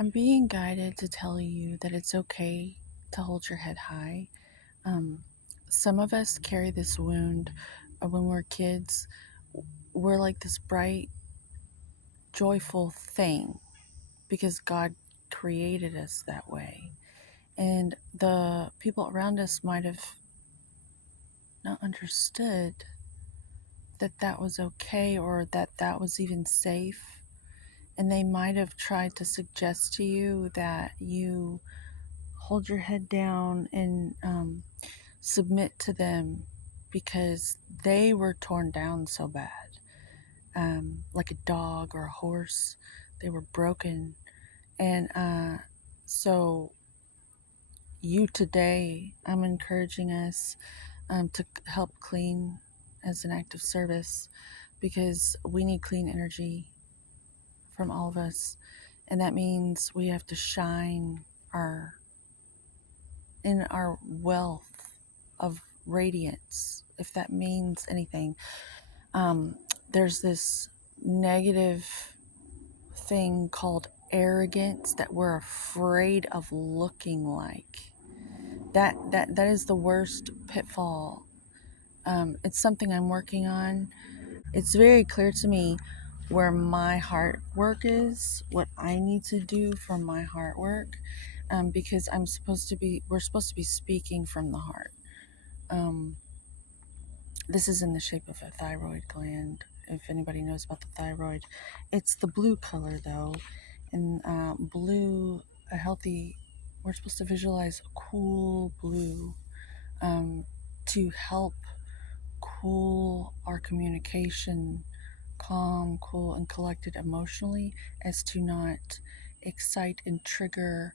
I'm being guided to tell you that it's okay to hold your head high. Um, some of us carry this wound when we're kids. We're like this bright, joyful thing because God created us that way. And the people around us might have not understood that that was okay or that that was even safe. And they might have tried to suggest to you that you hold your head down and submit to them because they were torn down so bad. Like a dog or a horse, they were broken. And so, you today, I'm encouraging us to help clean as an act of service because we need clean energy from all of us. And that means we have to shine our in our wealth of radiance, if that means anything. Um, there's this negative thing called arrogance that we're afraid of looking like. That is the worst pitfall. It's something I'm working on. It's very clear to me where my heart work is, what I need to do for my heart work, because we're supposed to be speaking from the heart. Um, this is in the shape of a thyroid gland. If anybody knows about the thyroid, it's the blue color though, and blue, a healthy. We're supposed to visualize a cool blue um, to help cool our communication, calm, cool, and collected emotionally, as to not excite and trigger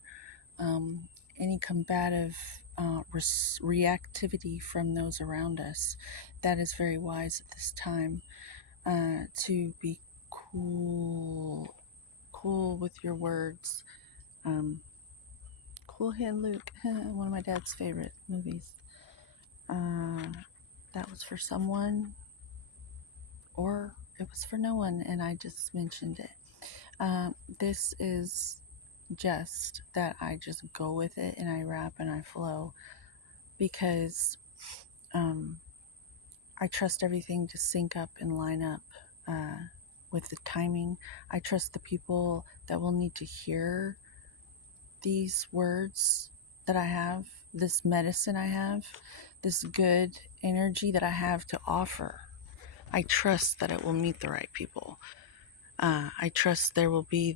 any combative reactivity from those around us. That is very wise at this time to be cool, cool with your words. Um, Cool Hand Luke, one of my dad's favorite movies. Uh, that was for someone, or it was for no one, and I just mentioned it. This is just that I just go with it and I rap and I flow because um, I trust everything to sync up and line up with the timing. I trust the people that will need to hear these words that I have, this medicine I have, this good energy that I have to offer. I trust that it will meet the right people. I trust there will be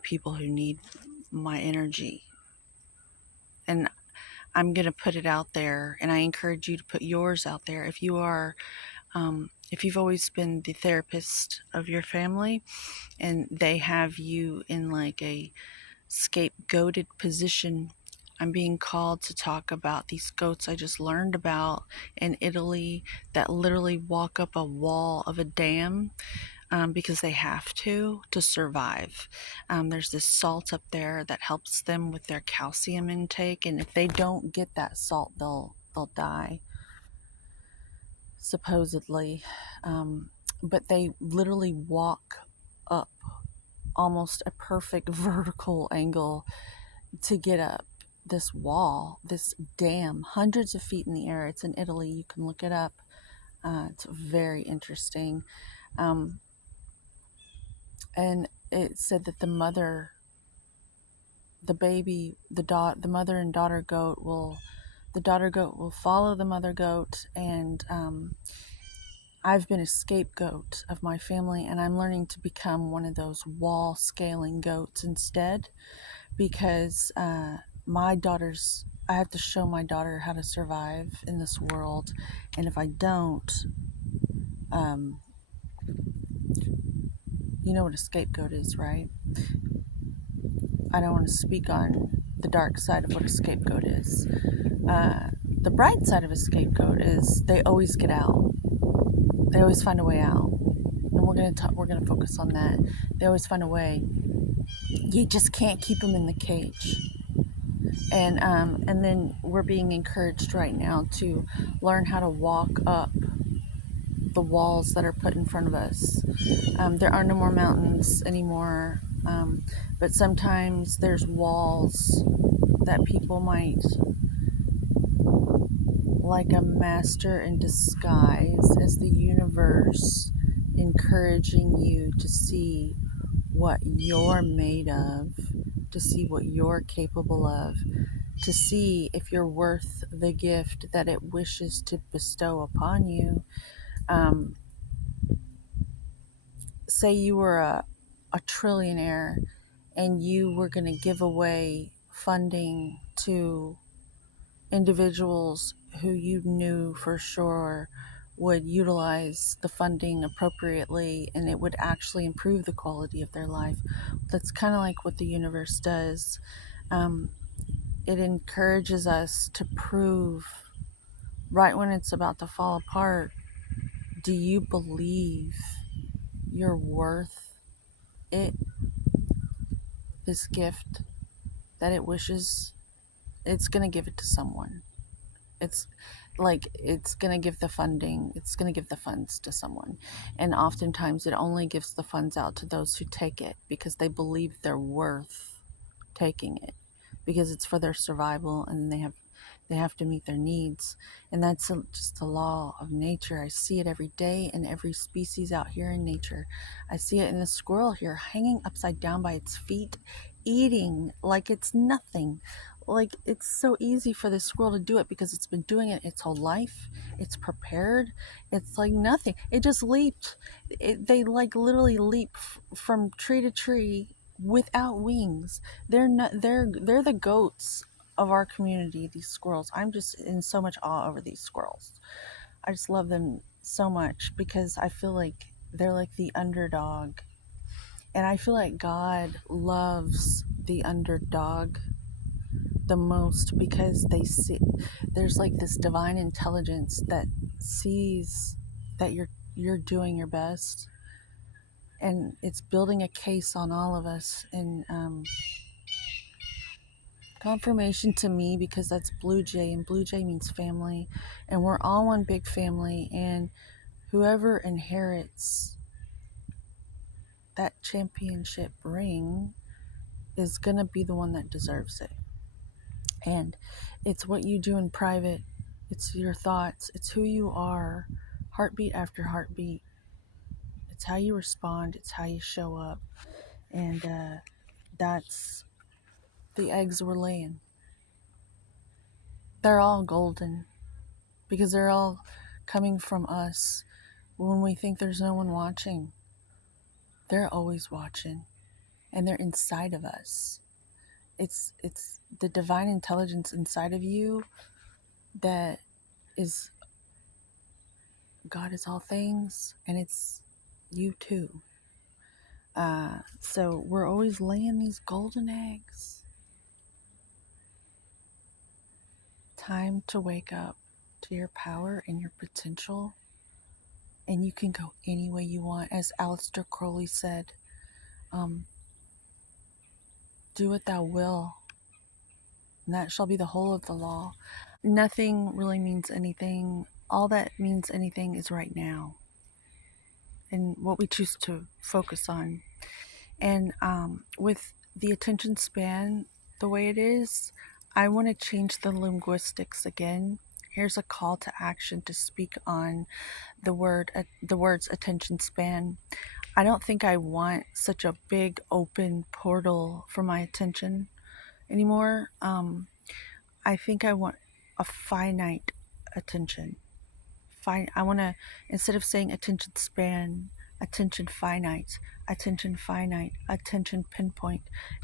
people who need my energy, and I'm gonna put it out there. And I encourage you to put yours out there. If you've always been the therapist of your family, and they have you in like a scapegoated position. I'm being called to talk about these goats I just learned about in Italy that literally walk up a wall of a dam because they have to survive. There's this salt up there that helps them with their calcium intake, and if they don't get that salt, they'll die, supposedly. But they literally walk up almost a perfect vertical angle to get up this wall, this dam, hundreds of feet in the air. It's in Italy. You can look it up. It's very interesting. Um, and it said that the mother, the baby, the mother and daughter goat the daughter goat will follow the mother goat. And I've been a scapegoat of my family, and I'm learning to become one of those wall scaling goats instead, because I have to show my daughter how to survive in this world. And if I don't, um, you know what a scapegoat is, right? I don't want to speak on the dark side of what a scapegoat is. The bright side of a scapegoat is they always get out. They always find a way out. And we're gonna focus on that. They always find a way. You just can't keep them in the cage. And then we're being encouraged right now to learn how to walk up the walls that are put in front of us. There are no more mountains anymore. But sometimes there's walls that people might, like a master in disguise, as the universe encouraging you to see what you're made of, to see what you're capable of, to see if you're worth the gift that it wishes to bestow upon you. Um, Say you were a trillionaire and you were going to give away funding to individuals who you knew for sure would utilize the funding appropriately and it would actually improve the quality of their life. That's kind of like what the universe does. Um, it encourages us to prove right when it's about to fall apart, do you believe you're worth it, this gift that it wishes? It's going to give it to someone. It's going to give the funding, it's going to give the funds to someone. And oftentimes it only gives the funds out to those who take it because they believe they're worth taking it, because it's for their survival and they have to meet their needs. And that's just the law of nature. I see it every day in every species out here in nature. I see it in the squirrel here hanging upside down by its feet, eating like it's nothing. Like, it's so easy for this squirrel to do it because it's been doing it its whole life. It's prepared. It's like nothing. It just leaped. They like literally leap from tree to tree without wings. They're not. They're the goats of our community. These squirrels. I'm just in so much awe over these squirrels. I just love them so much because I feel like they're like the underdog, and I feel like God loves the underdog the most because they see there's like this divine intelligence that sees that you're doing your best, and it's building a case on all of us. And confirmation to me, because that's blue jay, and blue jay means family, and we're all one big family, and whoever inherits that championship ring is gonna be the one that deserves it. And it's what you do in private, it's your thoughts, it's who you are, heartbeat after heartbeat. It's how you respond, it's how you show up. And that's the eggs we're laying. They're all golden because they're all coming from us. When we think there's no one watching, they're always watching, and they're inside of us. It's the divine intelligence inside of you that is God is all things, and it's you too. So we're always laying these golden eggs. Time to wake up to your power and your potential, and you can go any way you want. As Aleister Crowley said, um, do what thou will, and that shall be the whole of the law. Nothing really means anything. All that means anything is right now and what we choose to focus on. And with the attention span the way it is, I want to change the linguistics again. Here's a call to action to speak on the words attention span. I don't think I want such a big open portal for my attention anymore. I think I want a finite attention. I want to, instead of saying attention span, attention finite, attention pinpoint,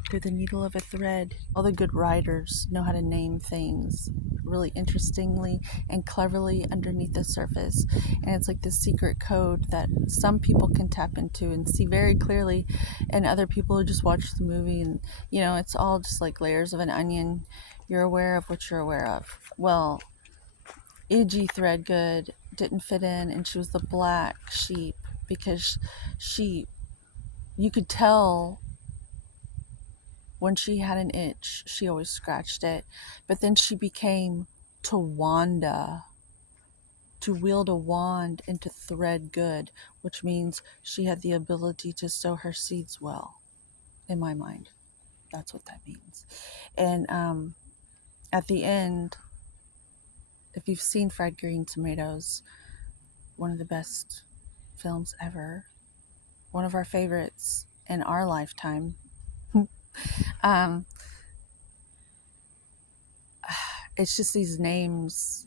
through the needle of a thread. All the good writers know how to name things really interestingly and cleverly underneath the surface. And it's like this secret code that some people can tap into and see very clearly, and other people who just watch the movie and, it's all just like layers of an onion. You're aware of what you're aware of. Well, Idgie Threadgood didn't fit in, and she was the black sheep because you could tell when she had an itch, she always scratched it. But then she became Tawanda, to wield a wand and to thread good, which means she had the ability to sow her seeds well. in my mind. That's what that means. And at the end, if you've seen Fried Green Tomatoes, one of the best films ever, one of our favorites in our lifetime. um, it's just these names.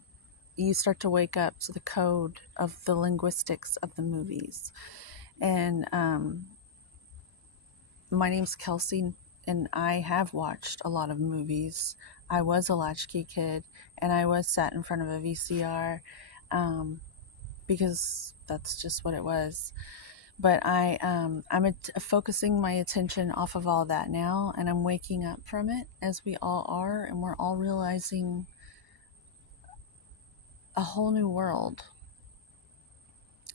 You start to wake up to the code of the linguistics of the movies. And my name's Kelsey, and I have watched a lot of movies. I was a latchkey kid, and I was sat in front of a VCR because that's just what it was. But I'm focusing my attention off of all that now, and I'm waking up from it, as we all are, and we're all realizing a whole new world.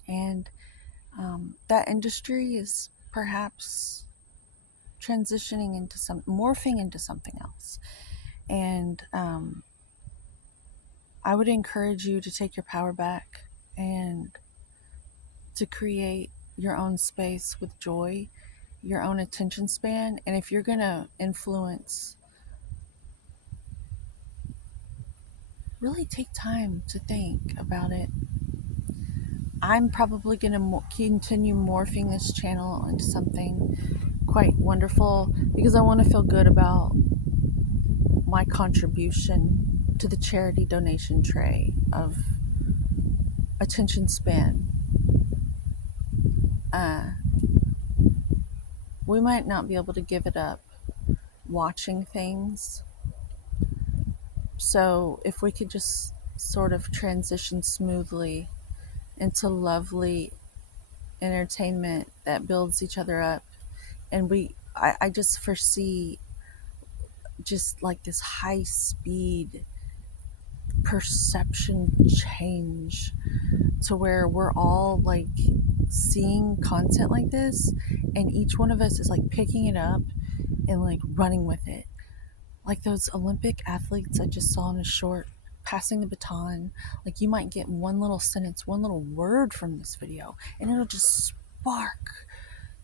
And that industry is perhaps transitioning into morphing into something else. And I would encourage you to take your power back and to create your own space with joy, your own attention span. And if you're going to influence, really take time to think about it. I'm probably going to continue morphing this channel into something quite wonderful because I want to feel good about my contribution to the charity donation tray of attention span. We might not be able to give it up watching things. So if we could just sort of transition smoothly into lovely entertainment that builds each other up. And I just foresee just like this high speed perception change to where we're all like seeing content like this, and each one of us is like picking it up and like running with it, like those Olympic athletes I just saw in a short, passing the baton. Like you might get one little sentence, one little word from this video, and it'll just spark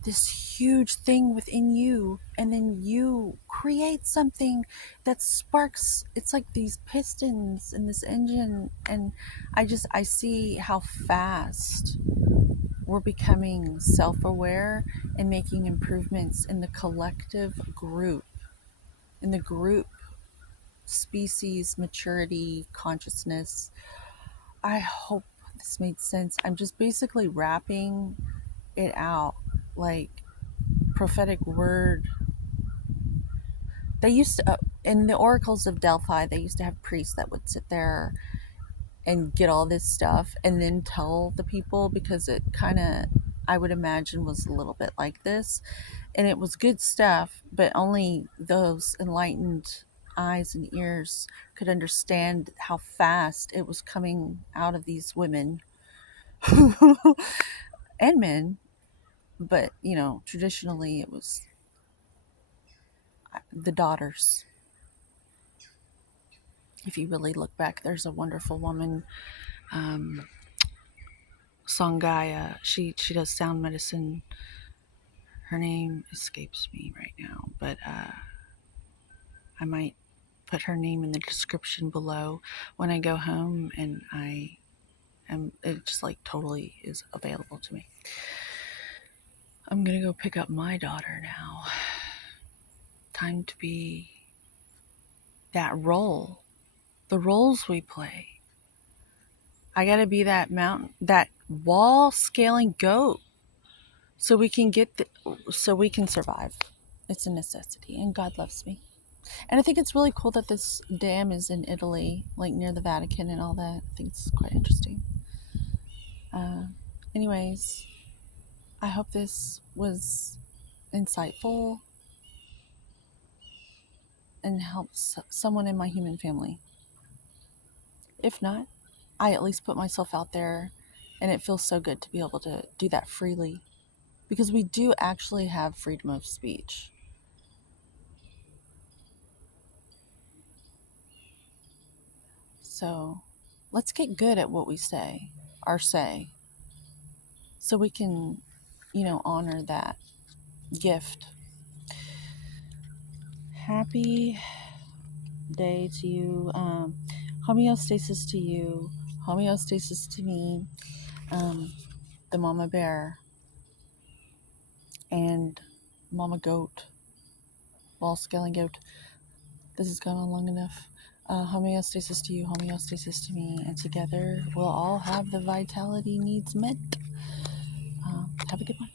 this huge thing within you, and then you create something that sparks. It's like these pistons in this engine. And I see how fast we're becoming self-aware and making improvements in the collective group, in the group species maturity consciousness. I hope this made sense. I'm just basically wrapping it out like prophetic word. They used to, in the oracles of Delphi, they used to have priests that would sit there and get all this stuff and then tell the people, because it kind of, I would imagine, was a little bit like this. And it was good stuff, but only those enlightened eyes and ears could understand how fast it was coming out of these women and men. But, traditionally it was the daughters. If you really look back, there's a wonderful woman, Sangaya. She does sound medicine. Her name escapes me right now, but I might put her name in the description below when I go home, and it just like totally is available to me. I'm gonna go pick up my daughter now. Time to be that role, the roles we play. I gotta be that wall scaling goat so we can so we can survive. It's a necessity, and God loves me. And I think it's really cool that this dam is in Italy, like near the Vatican and all that. I think it's quite interesting. Anyways, I hope this was insightful and helps someone in my human family. If not, I at least put myself out there, and it feels so good to be able to do that freely, because we do actually have freedom of speech. So let's get good at what we say, so we can, honor that gift. Happy day to you. Homeostasis to you. Homeostasis to me. The mama bear and mama goat. Ball scaling goat. This has gone on long enough. Homeostasis to you, homeostasis to me, and together we'll all have the vitality needs met. Have a good one.